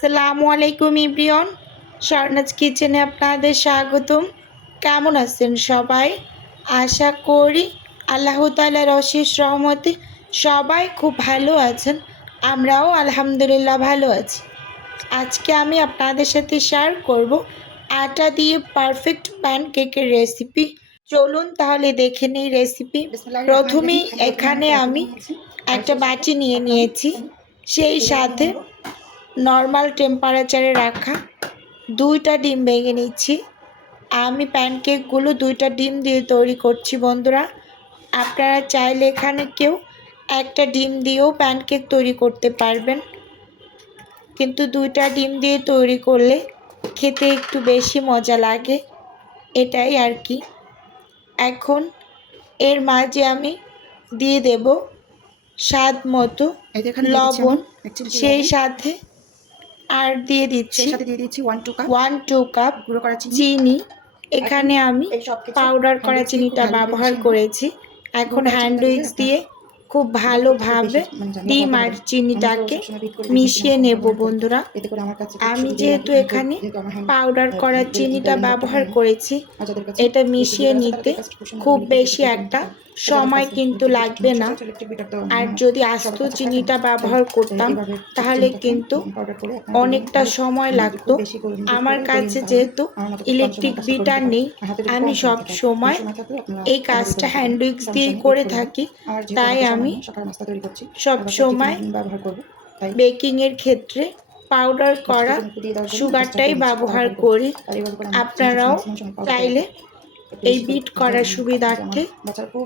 আসসালামু আলাইকুম ইব্রিয়ন। স্বর্ণাজ কিচেনে আপনাদের স্বাগতম। কেমন আছেন সবাই? আশা করি আল্লাহ তালার অশেষ রহমতে সবাই খুব ভালো আছেন। আমরাও আলহামদুলিল্লাহ ভালো আছি। আজকে আমি আপনাদের সাথে শেয়ার করব আটা দিয়ে পারফেক্ট প্যানকেকের রেসিপি চলুন তাহলে দেখে নিই রেসিপি প্রথমেই এখানে আমি একটা বাটি নিয়ে নিয়েছি। সেই সাথে নর্মাল টেম্পারেচারে রাখা। দুইটা ডিম ভেঙে নিচ্ছি। আমি প্যানকেকগুলো দুইটা ডিম দিয়ে তৈরি করছি বন্ধুরা। আপনারা চাইলে এখানে কেউ একটা ডিম দিয়েও প্যানকেক তৈরি করতে পারবেন। কিন্তু দুইটা ডিম দিয়ে তৈরি করলে খেতে একটু বেশি মজা লাগে। এটাই আর কি। এখন এর মাঝে আমি দিয়ে দেব স্বাদ মতো লবণ। সেই সাথে আর দিয়ে দিচ্ছি সাথে দিয়ে দিচ্ছি one two cup one two cup গুঁড়ো করা চিনি। চিনি। এখানে আমি পাউডার করা চিনিটা ব্যবহার করেছি। এখন হ্যান্ড উইক্স দিয়ে খুব ভালোভাবে মানে ডিম আর চিনিটাকে মিশিয়ে নেব বন্ধুরা। আমি যেহেতু এখানে পাউডার করা চিনিটা ব্যবহার হয়। করেছি। এটা মিশিয়ে নিতে খুব সুন্দর খুব বেশি একটা সময় কিন্তু লাগবে না। আর যদি আস্ত চিনিটা ব্যবহার করতাম তাহলে কিন্তু অনেকটা সময় লাগতো। আমার কাছে যেহেতু ইলেকট্রিক বিটার নেই হয়। আমি সব সময় এই কাজটা হ্যান্ড উইক্স পারেন। দিয়ে করে থাকি। তাই আমি সব সময় ব্যবহার করব বেকিংয়ের ক্ষেত্রে পাউডার করা সুগারটাই ব্যবহার করি। আপনারাও চাইলে এই বিট করার সুবিধার্থে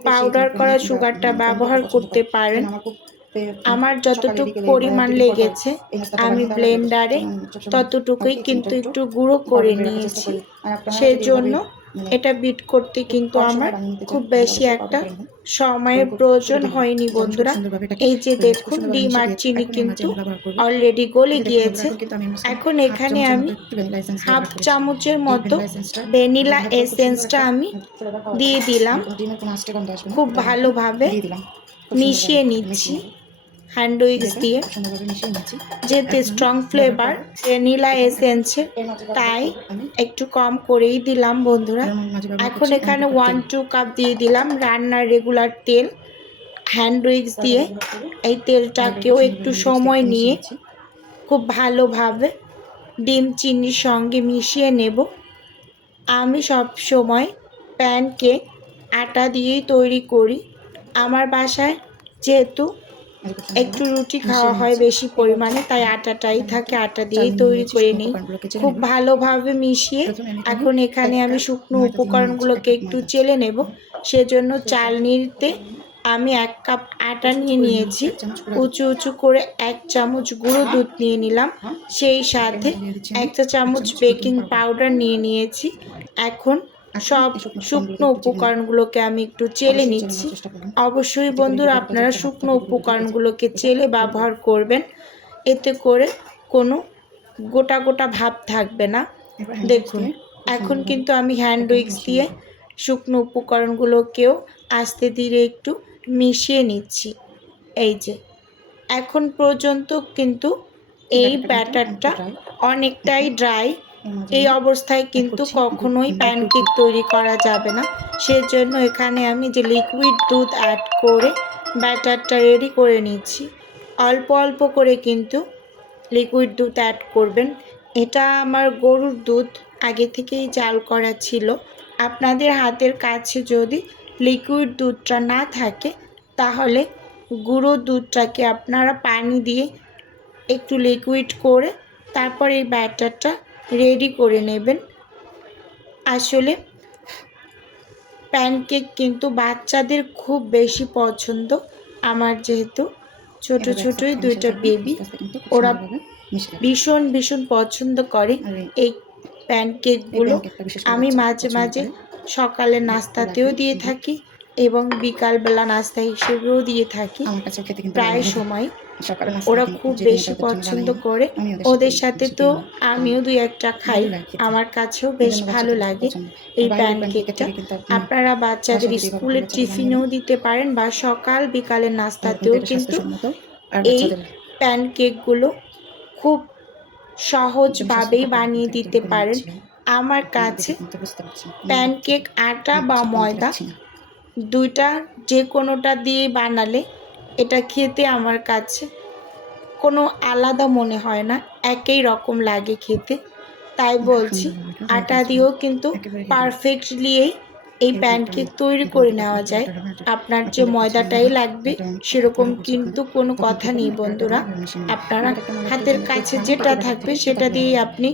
পাউডার করা সুগারটা ব্যবহার করতে পারেন। আমার যতটুকু পরিমাণ লেগেছে আমি ব্লেন্ডারে ততটুকুই কিন্তু একটু গুঁড়ো করে নিয়েছি। সেজন্য এটা বিট করতে কিন্তু আমার খুব বেশি একটা। সময়ের প্রয়োজন হয়নি বন্ধুরা। এই যে দেখুন ডিম আর চিনি কিন্তু। অলরেডি গলে গিয়েছে। এখন এখন আমি হাফ চামচের মতো ভ্যানিলা এসেন্সটা আমি দিয়ে দিলাম। খুব ভালোভাবে মিশিয়ে নিচ্ছি। হ্যান্ড উইক্স দিয়ে। যেহেতু স্ট্রং ফ্লেভার। ভ্যানিলা এসেন্সের তাই একটু কম করেই দিলাম বন্ধুরা। এখন এখানে ওয়ান টু কাপ দিয়ে দিলাম রান্নার রেগুলার তেল হ্যান্ড উইক্স দিয়ে এই তেলটাকেও একটু সময় নিয়ে খুব ভালোভাবে ডিম চিনির সঙ্গে মিশিয়ে নেব। আমি সব সময় প্যানকেক আটা দিয়েই তৈরি করি। আমার বাসায় যেহেতু একটু রুটি খাওয়া হয় বেশি পরিমাণে তাই আটাটাই থাকে আটা দিয়েই তৈরি করে নিই। খুব ভালোভাবে মিশিয়ে এখানে এখন আমি শুকনো উপকরণগুলোকে একটু চেলে নেব। সেজন্য চালনিতে আমি এক কাপ আটা নিয়ে নিয়েছি। উঁচু উঁচু করে এক চামচ গুঁড়ো দুধ নিয়ে নিলাম। হ্যাঁ। সেই সাথে একটা চামচ বেকিং পাউডার নিয়ে নিয়েছি। এখন সব শুকনো উপকরণগুলোকে আমি একটু চেলে নিচ্ছি। অবশ্যই বন্ধুরা আপনারা শুকনো উপকরণগুলোকে চেলে ব্যবহার করবেন। এতে করে কোনো গোটা গোটা ভাব থাকবে না। দেখুন এখন কিন্তু আমি হ্যান্ড উইক্স দিয়ে শুকনো উপকরণগুলোকেও আস্তে ধীরে একটু মিশিয়ে নিচ্ছি। এই যে এখন পর্যন্ত কিন্তু এই ব্যাটারটা অনেকটাই ড্রাই এই অবস্থায় কিন্তু কখনোই প্যানকেক তৈরি করা যাবে না। সেজন্য এখানে আমি যে লিকুইড দুধ অ্যাড করে ব্যাটারটা রেডি করে নিচ্ছি। অল্প অল্প করে কিন্তু লিকুইড দুধ অ্যাড করবেন। এটা আমার গরুর দুধ আগে থেকেই জাল করা ছিল। আপনাদের হাতের কাছে যদি লিকুইড দুধটা না থাকে তাহলে গুঁড়ো দুধটাকে আপনারা পানি দিয়ে একটু লিকুইড করে তারপর এই ব্যাটারটা রেডি করে নেবেন। আসলে প্যানকেক কিন্তু বাচ্চাদের খুব বেশি পছন্দ। আমার যেহেতু ছোট ছোটই দুইটা বেবি ওরা ভীষণ ভীষণ পছন্দ করে এই প্যানকেকগুলো আমি মাঝে মাঝে সকালে নাস্তাতেও দিয়ে থাকি এবং বিকালবেলা নাস্তা হিসেবেও দিয়ে থাকি। প্রায় সময় ওরা খুব বেশি পছন্দ করে ওদের সাথে তো আমিও দুই একটা খাই। আমার কাছেও বেশ ভালো লাগে এই প্যানকেকটা কিন্তু আপনি আপনারা বাচ্চাদের স্কুলের টিফিনেও দিতে পারেন বা সকাল বিকালের নাস্তাতেও কিন্তু এই বাচ্চাদের প্যানকেকগুলো খুব সহজভাবেই বানিয়ে দিতে পারেন। আমার কাছে প্যানকেক আটা বা ময়দা দুইটা যে কোনোটা দিয়ে বানালে এটা খেতে আমার কাছে কোনো আলাদা মনে হয় না একই রকম লাগে খেতে। তাই বলছি আটা দিয়েও কিন্তু পারফেক্টলি এই প্যানকেক তৈরি করে নেওয়া যায়। আপনার যে ময়দাটাই লাগবে সেরকম কিন্তু কোনো কথা নেই বন্ধুরা। আপনারা হাতের কাছে যেটা থাকবে সেটা দিয়ে আপনি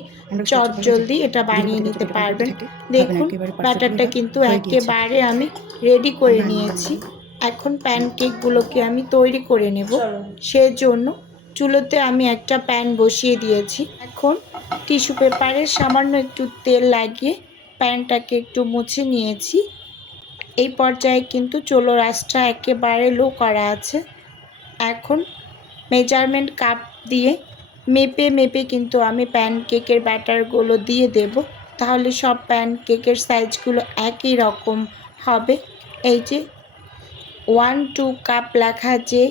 চট জলদি এটা বানিয়ে নিতে পারবেন দেখুন ব্যাটারটা কিন্তু একেবারে আমি রেডি করে নিয়েছি। এখন প্যানকেকগুলোকে আমি তৈরি করে নেব। সেজন্য চুলোতে আমি একটা প্যান বসিয়ে দিয়েছি। এখন টিস্যু পেপারে সামান্য একটু তেল লাগিয়ে প্যানটাকে একটু মুছে নিয়েছি। এই পর্যায়ে কিন্তু চুলো রাসটা একেবারে লো করা আছে। এখন মেজারমেন্ট কাপ দিয়ে মেপে মেপে কিন্তু আমি প্যানকেকের ব্যাটারগুলো দিয়ে দেব। তাহলে সব প্যানকেকের সাইজগুলো একই রকম হবে। এই যে ওয়ান টু কাপ লেখা যে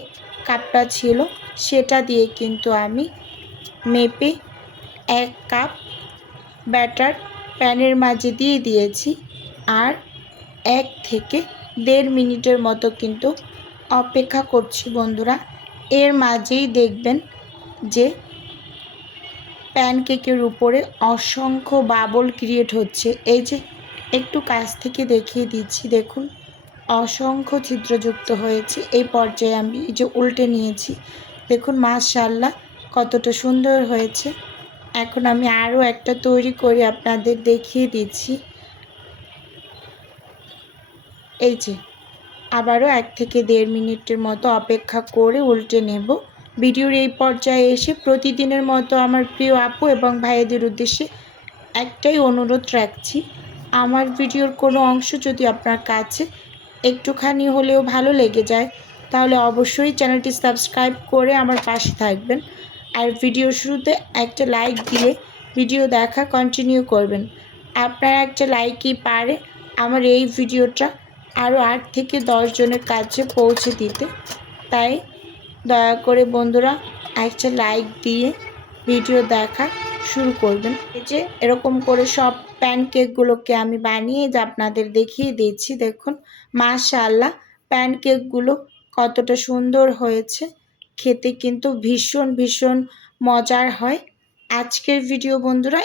কাপটা ছিল, সেটা দিয়ে কিন্তু আমি মেপে এক কাপ ব্যাটার প্যানের মাঝে দিয়ে দিয়েছি আর এক থেকে দেড় মিনিটের মতো কিন্তু অপেক্ষা করছি বন্ধুরা। এর মাঝেই দেখবেন যে প্যানকেকের উপরে অসংখ্য বাবল ক্রিয়েট হচ্ছে। এই যে একটু কাছ থেকে দেখিয়ে দিচ্ছি, দেখুন। অসংখ্য ছিদ্রযুক্ত হয়েছে। এই পর্যায়ে আমি এই যে উল্টে নিয়েছি। দেখুন মাশাল্লাহ কতটা সুন্দর হয়েছে। এখন আমি আরও একটা তৈরি করে আপনাদের দেখিয়ে দিচ্ছি। এই যে, আবারও এক থেকে দেড় মিনিটের মতো অপেক্ষা করে উল্টে নেব। ভিডিওর এই পর্যায়ে এসে প্রতিদিনের মতো আমার প্রিয় আপু এবং ভাইয়েদের উদ্দেশ্যে একটাই অনুরোধ রাখছি। আমার ভিডিওর কোনো অংশ যদি আপনার কাছে একটুখানি হলেও ভালো লেগে যায়, তাহলে অবশ্যই চ্যানেলটি সাবস্ক্রাইব করে আমার পাশে থাকবেন। আর ভিডিও শুরুতে একটা লাইক দিয়ে ভিডিও দেখা কন্টিনিউ করবেন। আপনার একটা লাইকই পারে আমার এই ভিডিওটা আরও আট থেকে জনের কাছে পৌঁছে দিতে। তাই দয়া করে বন্ধুরা একটা লাইক দিয়ে ভিডিও দেখা শুরু করবেন। যে এরকম করে সব প্যানকেকগুলোকে আমি বানিয়ে আপনাদের দেখিয়ে দিয়েছি, দেখুন। মাশাআল্লাহ, প্যানকেকগুলো কতটা সুন্দর হয়েছে। খেতে কিন্তু ভীষণ ভীষণ মজার হয়। আজকের ভিডিও বন্ধুরা